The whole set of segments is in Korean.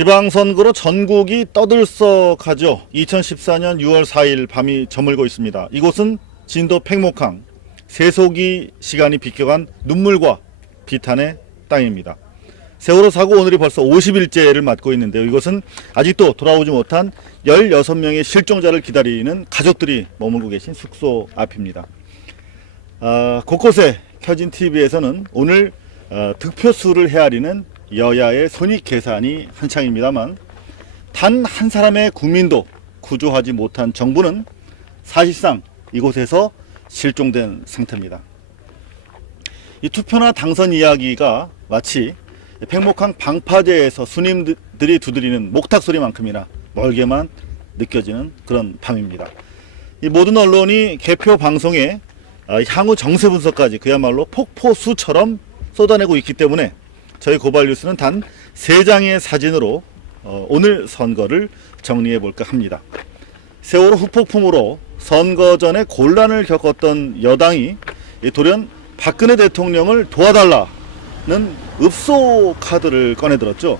지방선거로 전국이 떠들썩하죠. 2014년 6월 4일 밤이 저물고 있습니다. 이곳은 진도 팽목항, 세속이 시간이 비껴간 눈물과 비탄의 땅입니다. 세월호 사고 오늘이 벌써 50일째를 맞고 있는데요. 이곳은 아직도 돌아오지 못한 16명의 실종자를 기다리는 가족들이 머물고 계신 숙소 앞입니다. 곳곳에 켜진 TV에서는 오늘 득표수를 헤아리는 여야의 손익 계산이 한창입니다만 단 한 사람의 국민도 구조하지 못한 정부는 사실상 이곳에서 실종된 상태입니다. 이 투표나 당선 이야기가 마치 팽목항 방파제에서 스님들이 두드리는 목탁 소리만큼이나 멀게만 느껴지는 그런 밤입니다. 이 모든 언론이 개표 방송에 향후 정세 분석까지 그야말로 폭포수처럼 쏟아내고 있기 때문에 저희 고발뉴스는 단 3장의 사진으로 오늘 선거를 정리해 볼까 합니다. 세월호 후폭풍으로 선거 전에 곤란을 겪었던 여당이 돌연 박근혜 대통령을 도와달라는 읍소 카드를 꺼내들었죠.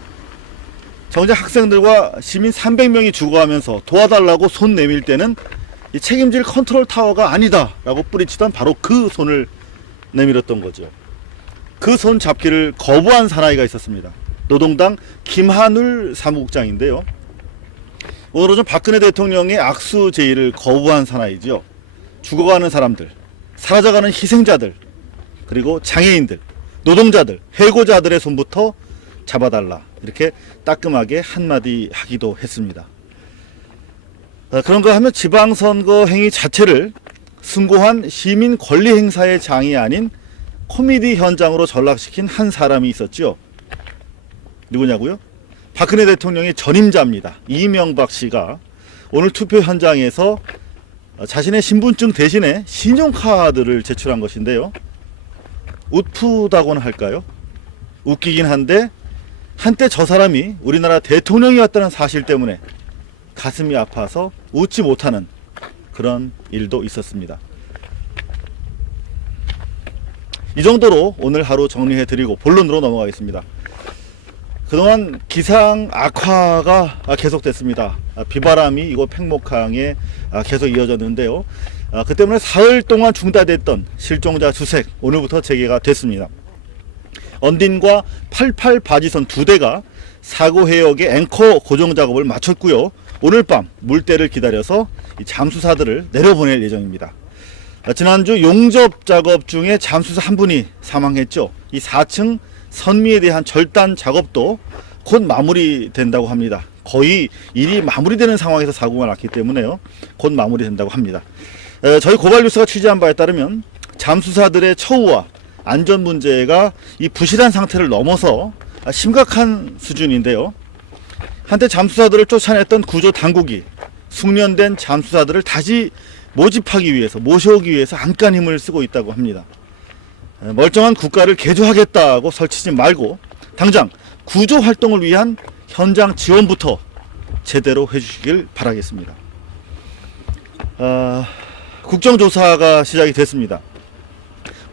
정작 학생들과 시민 300명이 죽어가면서 도와달라고 손 내밀 때는 책임질 컨트롤 타워가 아니다 라고 뿌리치던 바로 그 손을 내밀었던 거죠. 그 손 잡기를 거부한 사나이가 있었습니다. 노동당 김한울 사무국장인데요. 오늘은 좀 박근혜 대통령의 악수 제의를 거부한 사나이죠. 죽어가는 사람들, 사라져가는 희생자들, 그리고 장애인들, 노동자들, 해고자들의 손부터 잡아달라 이렇게 따끔하게 한마디 하기도 했습니다. 그런가 하면 지방선거 행위 자체를 숭고한 시민 권리 행사의 장이 아닌 코미디 현장으로 전락시킨 한 사람이 있었죠. 누구냐고요? 박근혜 대통령의 전임자입니다. 이명박 씨가 오늘 투표 현장에서 자신의 신분증 대신에 신용카드를 제출한 것인데요. 웃프다고는 할까요? 웃기긴 한데 한때 저 사람이 우리나라 대통령이었다는 사실 때문에 가슴이 아파서 웃지 못하는 그런 일도 있었습니다. 이 정도로 오늘 하루 정리해드리고 본론으로 넘어가겠습니다. 그동안 기상 악화가 계속됐습니다. 비바람이 이곳 팽목항에 계속 이어졌는데요. 그 때문에 사흘 동안 중단됐던 실종자 수색 오늘부터 재개가 됐습니다. 언딘과 88 바지선 2대가 사고 해역의 앵커 고정 작업을 마쳤고요. 오늘 밤 물때를 기다려서 잠수사들을 내려보낼 예정입니다. 지난주 용접 작업 중에 잠수사 한 분이 사망했죠. 이 4층 선미에 대한 절단 작업도 곧 마무리된다고 합니다. 거의 일이 마무리되는 상황에서 사고가 났기 때문에요. 곧 마무리된다고 합니다. 저희 고발뉴스가 취재한 바에 따르면 잠수사들의 처우와 안전 문제가 이 부실한 상태를 넘어서 심각한 수준인데요. 한때 잠수사들을 쫓아냈던 구조 당국이 숙련된 잠수사들을 다시 모집하기 위해서 모셔오기 위해서 안간 힘을 쓰고 있다고 합니다. 멀쩡한 국가를 개조하겠다고 설치지 말고 당장 구조 활동을 위한 현장 지원부터 제대로 해주시길 바라겠습니다. 국정조사가 시작이 됐습니다.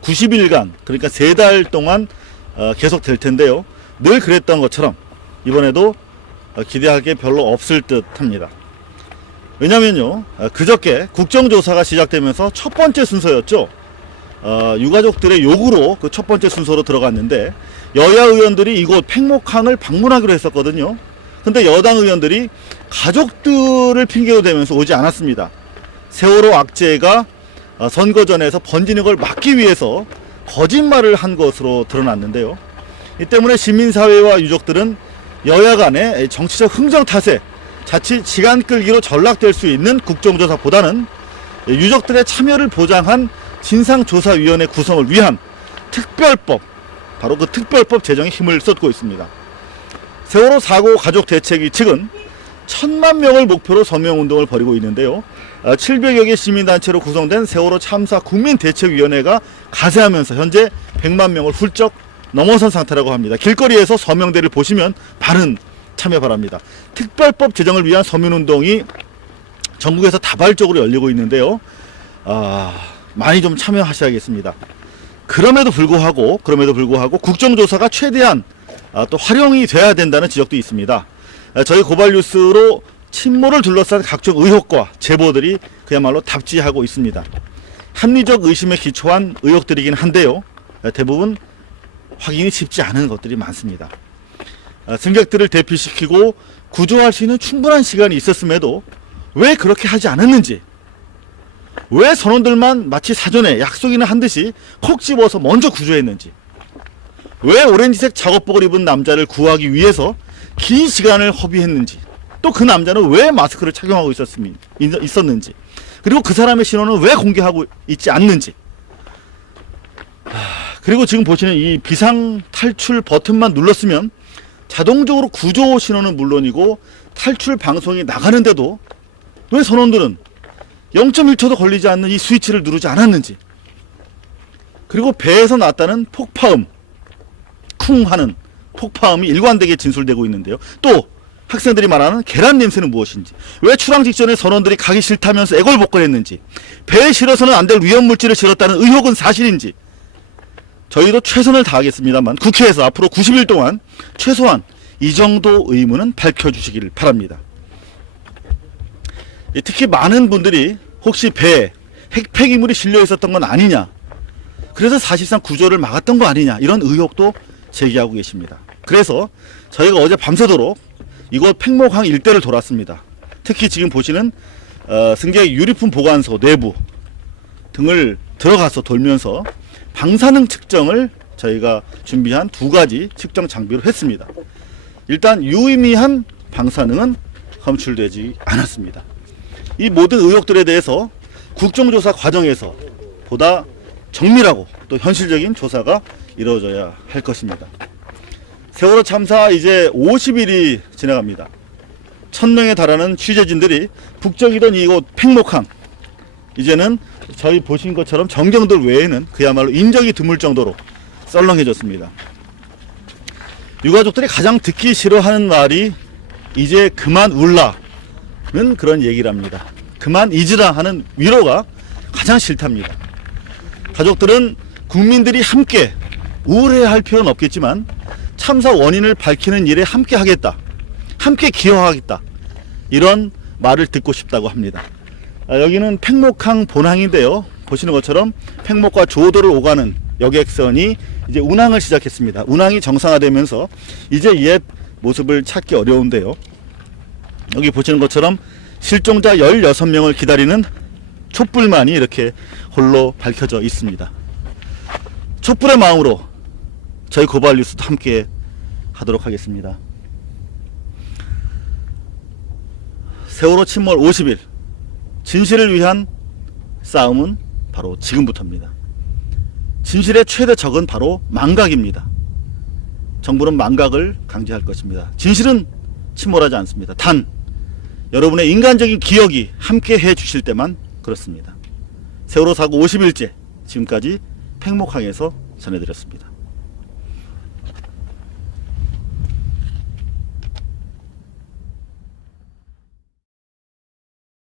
90일간 그러니까 3달 동안 계속될 텐데요. 늘 그랬던 것처럼 이번에도 기대할 게 별로 없을 듯 합니다. 왜냐면요, 그저께 국정조사가 시작되면서 첫 번째 순서였죠. 유가족들의 요구로 그 첫 번째 순서로 들어갔는데 여야 의원들이 이곳 팽목항을 방문하기로 했었거든요. 근데 여당 의원들이 가족들을 핑계로 대면서 오지 않았습니다. 세월호 악재가 선거전에서 번지는 걸 막기 위해서 거짓말을 한 것으로 드러났는데요. 이 때문에 시민사회와 유족들은 여야 간의 정치적 흥정 탓에 자칫 시간 끌기로 전락될 수 있는 국정조사보다는 유족들의 참여를 보장한 진상조사위원회 구성을 위한 특별법, 바로 그 특별법 제정에 힘을 쏟고 있습니다. 세월호 사고 가족 대책위 측은 1000만 명을 목표로 서명운동을 벌이고 있는데요. 700여 개 시민단체로 구성된 세월호 참사 국민대책위원회가 가세하면서 현재 100만 명을 훌쩍 넘어선 상태라고 합니다. 길거리에서 서명대를 보시면 많은 참여 바랍니다. 특별법 제정을 위한 서민운동이 전국에서 다발적으로 열리고 있는데요. 많이 좀 참여하셔야겠습니다. 그럼에도 불구하고 국정조사가 최대한 또 활용이 돼야 된다는 지적도 있습니다. 저희 고발뉴스로 친모를 둘러싼 각종 의혹과 제보들이 그야말로 답지하고 있습니다. 합리적 의심에 기초한 의혹들이긴 한데요. 대부분 확인이 쉽지 않은 것들이 많습니다. 승객들을 대피시키고 구조할 수 있는 충분한 시간이 있었음에도 왜 그렇게 하지 않았는지, 왜 선원들만 마치 사전에 약속이나 한 듯이 콕 집어서 먼저 구조했는지, 왜 오렌지색 작업복을 입은 남자를 구하기 위해서 긴 시간을 허비했는지, 또 그 남자는 왜 마스크를 착용하고 있었는지, 그리고 그 사람의 신원은 왜 공개하고 있지 않는지, 그리고 지금 보시는 이 비상 탈출 버튼만 눌렀으면 자동적으로 구조 신호는 물론이고 탈출 방송이 나가는데도 왜 선원들은 0.1초도 걸리지 않는 이 스위치를 누르지 않았는지, 그리고 배에서 났다는 폭파음, 쿵 하는 폭파음이 일관되게 진술되고 있는데요. 또 학생들이 말하는 계란 냄새는 무엇인지, 왜 출항 직전에 선원들이 가기 싫다면서 애걸복걸했는지, 배에 실어서는 안 될 위험물질을 실었다는 의혹은 사실인지, 저희도 최선을 다하겠습니다만 국회에서 앞으로 90일 동안 최소한 이 정도 의문은 밝혀주시기를 바랍니다. 특히 많은 분들이 혹시 배에 핵폐기물이 실려 있었던 건 아니냐, 그래서 사실상 구조를 막았던 거 아니냐, 이런 의혹도 제기하고 계십니다. 그래서 저희가 어제 밤새도록 이곳 팽목항 일대를 돌았습니다. 특히 지금 보시는 승객 유리품 보관소 내부 등을 들어가서 돌면서 방사능 측정을 저희가 준비한 2가지 측정 장비로 했습니다. 일단 유의미한 방사능은 검출되지 않았습니다. 이 모든 의혹들에 대해서 국정조사 과정에서 보다 정밀하고 또 현실적인 조사가 이루어져야 할 것입니다. 세월호 참사 이제 50일이 지나갑니다. 1000명에 달하는 취재진들이 북적이던 이곳 팽목항, 이제는 저희 보신 것처럼 전경들 외에는 그야말로 인적이 드물 정도로 썰렁해졌습니다. 유가족들이 가장 듣기 싫어하는 말이 이제 그만 울라는 그런 얘기를 합니다. 그만 잊으라 하는 위로가 가장 싫답니다. 가족들은 국민들이 함께 우울해할 필요는 없겠지만 참사 원인을 밝히는 일에 함께 하겠다, 함께 기여하겠다, 이런 말을 듣고 싶다고 합니다. 여기는 팽목항 본항인데요. 보시는 것처럼 팽목과 조도를 오가는 여객선이 이제 운항을 시작했습니다. 운항이 정상화되면서 이제 옛 모습을 찾기 어려운데요. 여기 보시는 것처럼 실종자 16명을 기다리는 촛불만이 이렇게 홀로 밝혀져 있습니다. 촛불의 마음으로 저희 고발뉴스도 함께 하도록 하겠습니다. 세월호 침몰 50일, 진실을 위한 싸움은 바로 지금부터입니다. 진실의 최대 적은 바로 망각입니다. 정부는 망각을 강제할 것입니다. 진실은 침몰하지 않습니다. 단 여러분의 인간적인 기억이 함께 해 주실 때만 그렇습니다. 세월호 사고 50일째, 지금까지 팽목항에서 전해드렸습니다.